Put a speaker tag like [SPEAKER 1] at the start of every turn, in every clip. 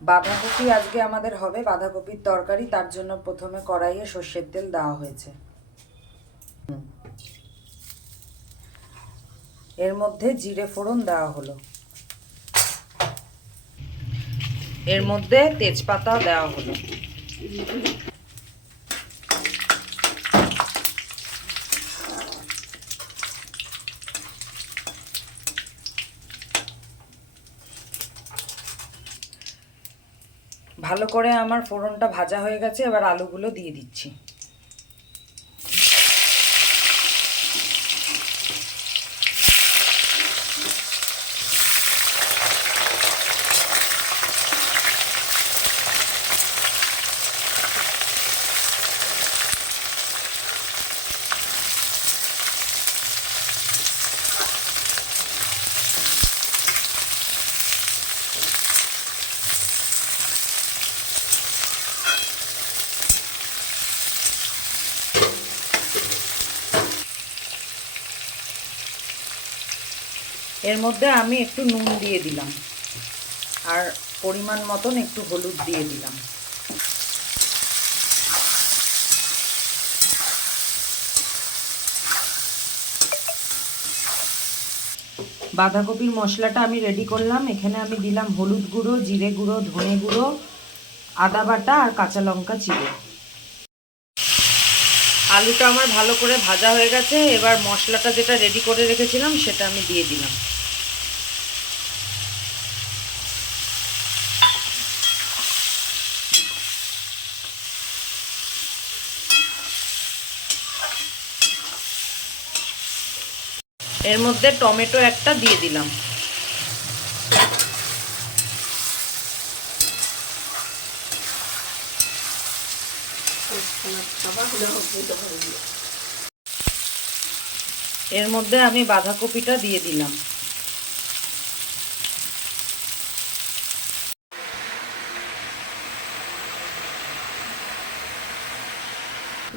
[SPEAKER 1] বাঁধাকপি আজকে আমাদের হবে, বাঁধাকপির তরকারি, তার জন্য প্রথমে কড়াইয়ে সর্ষের তেল দেওয়া হয়েছে। এর মধ্যে জিরে ফোড়ন দেওয়া হলো এর মধ্যে তেজপাতা দেওয়া হলো ভালো করে আমার ফোড়নটা ভাজা হয়ে গেছে এবার আলুগুলো দিয়ে দিচ্ছি। এর মধ্যে আমি একটু নুন দিয়ে দিলাম। আর পরিমাণ মতন একটু হলুদ দিয়ে দিলাম। বাঁধাকপির মশলাটা আমি রেডি করলাম। এখানে আমি দিলাম হলুদ গুঁড়ো, জিরে গুঁড়ো, ধনে গুঁড়ো, আদা বাটা আর কাঁচা লঙ্কা চিড়ে। আলুটা আমার ভালো করে ভাজা হয়ে গেছে, এবার মশলাটা যেটা রেডি করে রেখেছিলাম সেটা আমি দিয়ে দিলাম। এর মধ্যে টমেটো একটা দিয়ে দিলাম। এর মধ্যে আমি বাঁধাকপিটা দিয়ে দিলাম।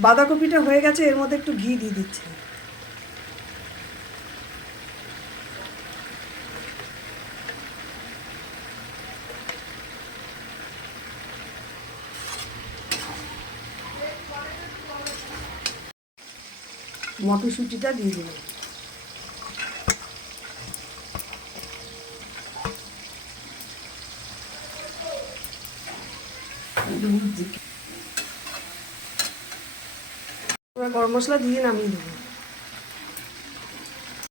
[SPEAKER 2] বাঁধাকপিটা হয়ে গেছে, এর মধ্যে একটু ঘি দিয়ে দিচ্ছি। মটরশুঁটিটা দিয়ে দেবো গরম মশলা দিয়ে নামিয়ে দেবো।